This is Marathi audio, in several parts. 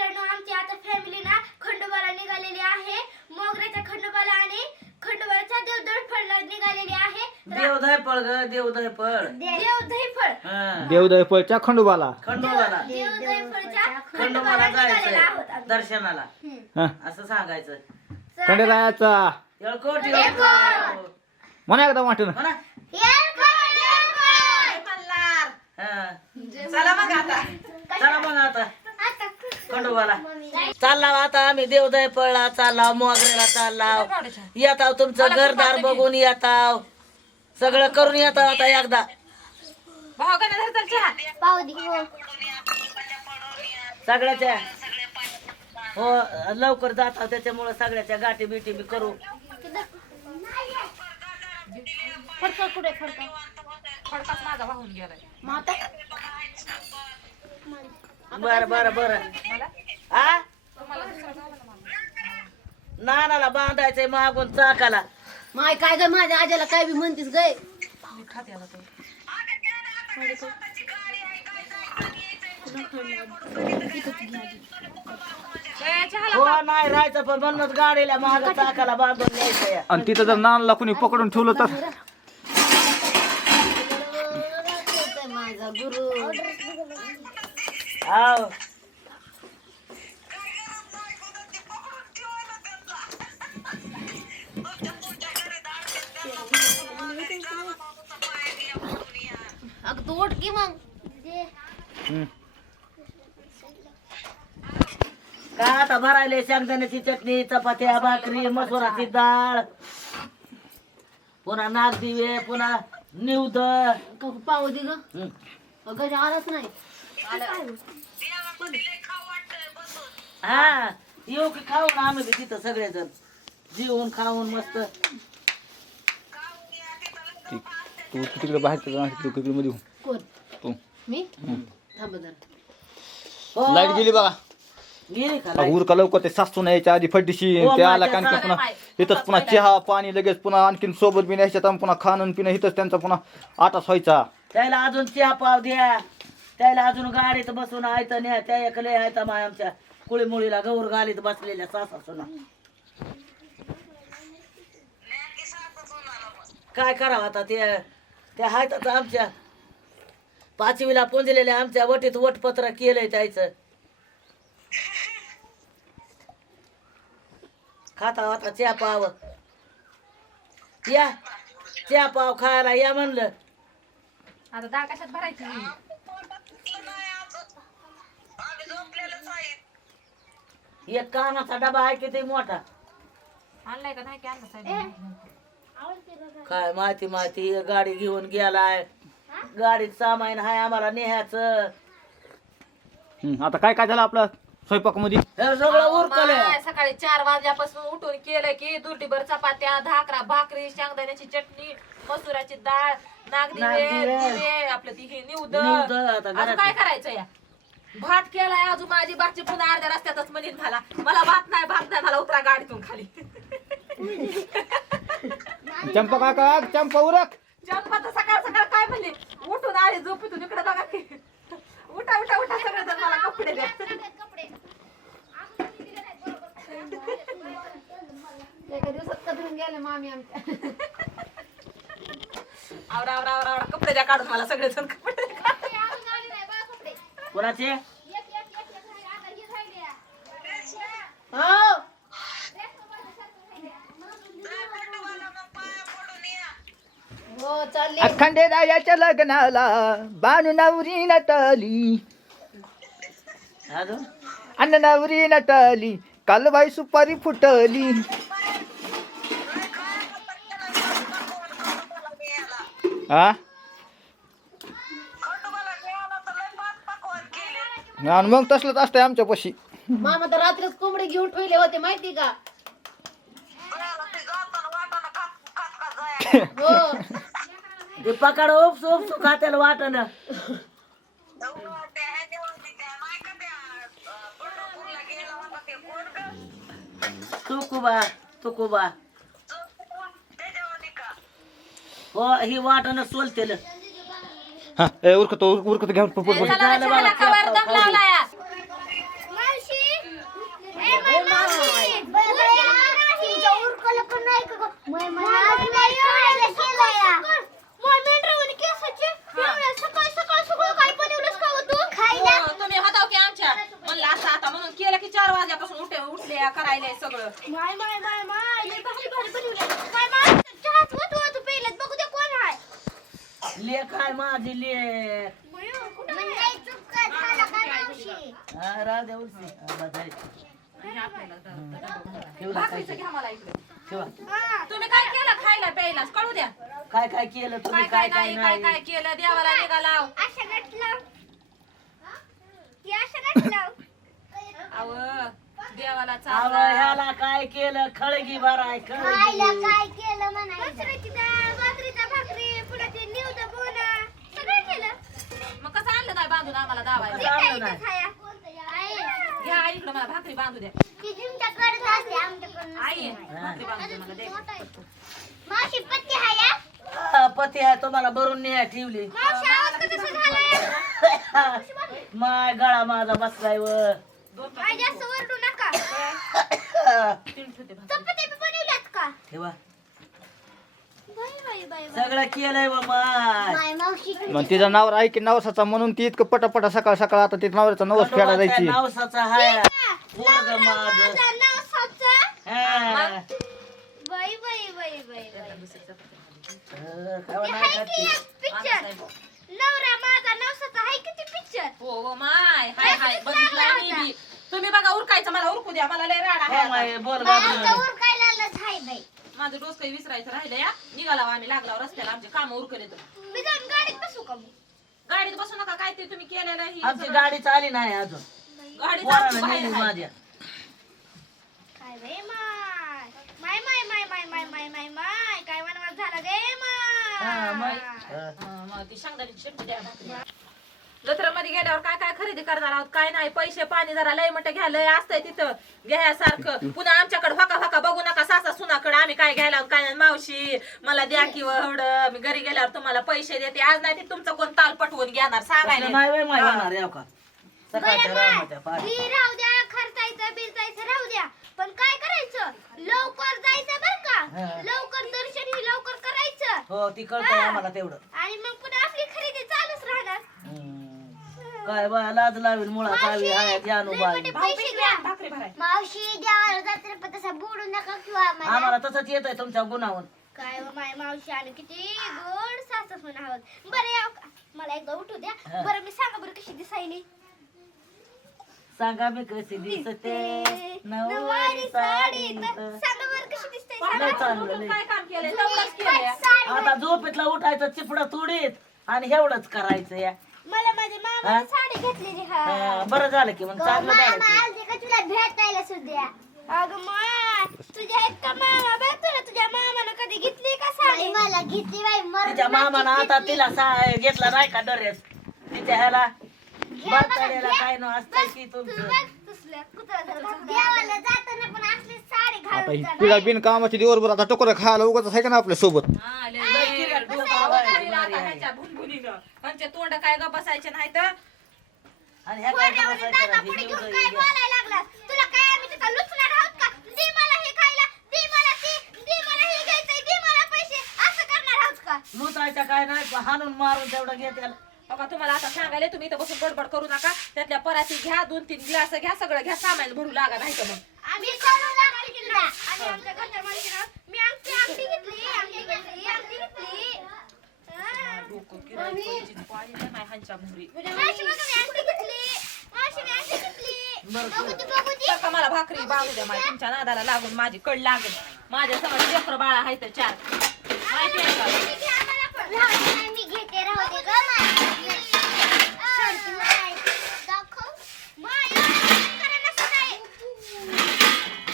मित्रांनो आमची आता फॅमिली ना खंडोबाला निघालेली आहे. मोगऱ्याच्या खंडोबाला आणि खंडोबाच्या देवदळ फळला निघालेली आहे. तर देवधाय पळ ग देवधाय पळ देवदही फळ. हा. देवदयपळच्या खंडोबाला. खंडोबाला. देवदही फळच्या खंडोबाला खंडोबाला निघालेला आहोत जायचंय आम्ही. दर्शनाला. हा. असं सांगायचं. चला. खंडेरायाचा. येळकोट येळकोट. येळकोट. म्हणा एकदा वाटून. म्हणा. येळकोट, येळकोट. हा. चला मग आता. चला मग आता. खंडोबाला चालला आता आम्ही देवदाय पळला चालला मोगऱ्याला चालला येताव तुमचं घरदार बघून येताव सगळं करून येताव आता एकदा. भाऊ का नाही धरतात चहा? पाहू दे हो. सगळ्याच्या हो लवकर जाताव त्याच्यामुळे सगळ्याच्या गाठी बिटी बी करू. फडका कुठे फडका? फडकाच माझा वाहून गेलाय. माता बर बर बर. आ? नानाला बांधायचंय मागून चाकाला. माय काय ग माझ्या आज्याला काय बी म्हणतीस चहाला हो नाही राहायचं पण म्हणूनच गाडीला माग चाकाला बांधून न्यायचंय. आणि तिथं जर नानला कुणी पकडून ठेवलं तर माझा गुरु हाव. अगं तू उठ की मग. हम्म. का आता भरायले शेंगदाण्याची चटणी चपात्या भाकरी मसुराची डाळ. पुन्हा नागदिवे पुन्हा निवद. पाहू दे ग. हं. अगं आलाच नाही. हा येऊ की खाऊन आम्ही बी तिथं सगळेजण. जेवून खाऊन मस्त. ती- तू तू तिकडे बाहेर तिकडे तिकडे मध्ये हो. कोण? तू. मी? थांब जरा. हो. लाइट गेली बघा. गेली का उरका लवकर ते सासून यायच्या आधी फड्डीशी हो, ते आला माझ्या का साऱ्या पुन्हा? इथंच पुन्हा चहा पाणी लगेच पुन्हा आणखीन सोबत बी न्यायच्यात आणि पुन्हा खाणं पिणं इथंच त्यांचा पुन्हा आटाच व्हायचा त्याला अजून चहा पाव द्या. त्याला अजून गाडीत बसून आयत न्या त्या एक लय आयता माय आमच्या कुळीमुळीला गौर गालीत बसलेल्या सासा सुना काय करावं आता ते? त्या आहेत आता आमच्या पाचवीला पुंजलेल्या आमच्या वटीत वटपत्र केलंय त्याचं. खाता आता चहा पाव. या चहा पाव खायला या म्हणलं. आता डाळ कशात भरायची? एक कानाचा डबा आहे किती मोठा? आणलाय का नाही की आणलं साहेब? काय माहिती माहिती. गाडी घेऊन गेलाय. गाडीत सामान हाय आम्हाला नेहायचं हम्म, आता काय काय झालं आपलं स्वयंपाकामध्ये? हे सगळं उरकलंय. माय, सकाळी चार वाजल्यापासून उठून केलं की दुर्टीभर चपात्या भाकरा भाकरी शेंगदाण्याची चटणी मसुराची डाळ नागदिवे. दिवे आपलं ती हे निवद निवद, आता अजून घरात- काय करायचं या? भात केलाय अजून माझी बाची पुन्हा अर्ध्या रस्त्यातच म्हणीन मला. मला भात नाही भात नाही मला उतरा गाडीतून खाली. चंपा काका चंपा उरक. जन्म तर सकाळ सकाळ काय म्हणले उठून आले झोपेतून इकडे बघा की. उठा उठा उठा सगळे जण मला कपडे द्या. एका दिवसात कधरून गेले मामी आमच्या. आवरा आवरा आवरा आवरा. कपडे द्या काढून मला सगळे जण कपडे. कोणाचे? हो. हो चालले. अखंडे रायाच्या लग्नाला बाणू नवरी नटली. अन्न नवरी नटली कालबाई सुपारी फुटली. हा? आणि मग तसलंच असतंय आमच्यापाशी मामा तर रात्रीच कोंबडे घेऊन ठेवले होते माहिती का? हो. ते पकड उपसू उपसू खात्याला वाटण. तुकुबा तुकुबा. हो ही वाटण सोलतेल. हा ए, उरकतो उरकतो घ्या पप्पा चला ना, चहाला कवर दम लावलाय हो, तुम्ही होता की आमच्या. म्हणलं असं आता म्हणून केलं की चार वाजल्यापासून उठे उठले करायला सगळं. माय माय बघू दे कोण आहे लेख आहे माझी लेख. हा, राहू. हा, बस. ठेवला काय ठेवा. तुम्ही काय केलं खायला प्यायला? कळू द्या. काय काय केलं तुम्ही? काय काय काय काय नाही काय नाही? काय केलं? देवाला निघाला. अशा नट लाव ही अशा नट लाव अव देवाला अहो, चालला ह्याला काय केलं? खळगी भराय खळगी. काय केलं म्हणायचं? मसुराची डाळ बाजरीचा भाकरी पुन्हा ते निवड बोना. सगळं केलं. मग कसं आणलं नाही बांधून आम्हाला दावायला नाही. खाया? आई इकडं मला भाकरी बांधू द्या ती तुमच्याकडेच असते आमच्याकडे आई भाकरी बांधू द्या मला दे मावशी पत्ती हाया हा, पती आहे तुम्हाला भरून न्या ठेवली. मावशी आवाज कसा झालाय माय गळा माझा बसलाय वर जास्त नका. बी बनवल्यात का? ठेवा. सगळं केलंय मावशी मग तिचं नावर आहे की नवसाचा म्हणून ती इतकं पटापटा सकाळ सकाळ आता तिच्या नवऱ्याचा नवस फेडा जायची नवसाचा हाय. पोरग माझ माझा नाव साचा हा. नवरा माझा नवसाचा किती पिक्चर हो हो माय हाय हाय. बघितलाय मी बी. तुम्ही बघा उरकायचं मला उरकू द्या. मला लय राडा हो, आहे माय, आता. बोल गाभरू. हाय बाई. माझं डोस काही विसरायचं राहिलं या. निघाला आम्ही लागल्यावर रस्त्याला आमचे काम उरकले तर. मी जाऊन गाडीत बसू का मग? गाडीत बसू नका काय ते तुम्ही केलेलं ही आमची गाडी चाली नाही अजून. नेली. माझ्या. काय बाई माय? माय माय माय माय माय माय माय माय. काय वनवास झाला गे हा, माय मग? हं, ती शेंगदाण्याची द्या. भाकरी. जत्रेमध्ये गेल्यावर काय काय खरेदी करणार आहोत काय नाही? पैसे पाणी जरा लय म्हणते घ्या लय असतंय तिथं. घ्यासारखं पुन्हा आमच्याकडे फाका फाका बघू नका. सुनाकडे आम्ही काय घ्यायला काय मावशी मला द्या की एवढं. मी घरी गेल्यावर तुम्हाला पैसे देते. आज नाही ते तुमचं कोण ताल पटवून घेणार सांगायला नाही बाई माय होणार याव का? सकाळच्या रामाच्या ही पारी राहू द्या खर्चायचं बिरचायचं राहू द्या. पण काय करायचं? लवकर जायचं बर का. लवकर दर्शन ही लवकर करायचं. हो ती कळतंय आम्हाला तेवढं. आणि मग पुन्हा आपली खरेदी चालूच राहणार. हम्म. काय बा लाज लावील मुळा जानू बाई पैसे मावशी पण तसा बुडू नका किंवा आम्हाला. तसंच येत आहे तुमच्या गुणाहून. काय व माय मावशी आणि किती गोड सासस म्हणा आहोत. बरं का? मला एकदा उठू द्या. हा. बरं मी सांगा बरं कशी दिसायली. सांगा मी कशी दिसते. नऊवारी नऊवारी साडीत साडीत सांगा बरं कशी दिसते. लय चांगलं लय. काय काम केलंय? तेवढंच केलंय. आता झोपेतला उठायचं चिपडा तुडीत आणि एवढंच करायचं या. मला माझ्या मामाने हा? साडी घेतलेली हा. हा, बरं झालं की मग चांगलं झालं की. तुला भेटायला सुद्धा अगं मा तुझ्या इतका मामा बघ तुला तुझ्या मामानं कधी घेतली का साडी? मला घेतली बाई तिच्या मामानं आता तिला सा घेतला नाही का ड्रेस? तिच्या ह्याला बरताड्याला काय न असतं की तुमचं? देवाला जाताना पण असली साडी आता घालून ही जा. पिढा बिनकामाची दिवसभर आता टोकर खायला उगाच आहे का ना आपल्यासोबत? लय- लय डोकं तोंड काय ग बसायचे नाही तर आणि ह्या काय नाही हाणून मारून तेवढं घेते बघा तुम्हाला आता सांगायला तुम्ही इथं बसून गडबड करू नका. त्यातल्या पराती घ्या दोन तीन ग्लास घ्या सगळं घ्या सामान भरू लागा नाही तर मग. डोकं किराय, पैशाची नाही, ह्यांच्या घरी. बरं का मला भाकरी बागू द्या माझ्या तुमच्या नादाला लागून माझी कड लागेल. माझ्यासमोर लेकर बाळा आहे तर चार.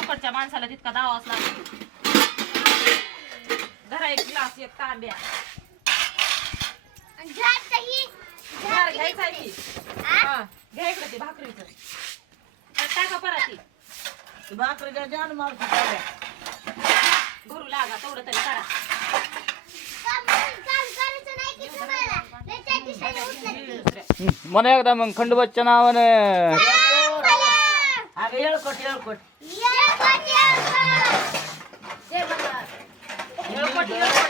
माहिती माणसाला तितका दावाच लागतो धरा एक ग्लास एक तांब्या. घ्यायचा घ्या इकडे ते भाकरीचं. मने परत? भाकरीच्या जान लागा तेवढं तरी करा. एकदा मग खंडोबाच्या नावानं. येळकोट येळकोट. येळकोट, येळकोट.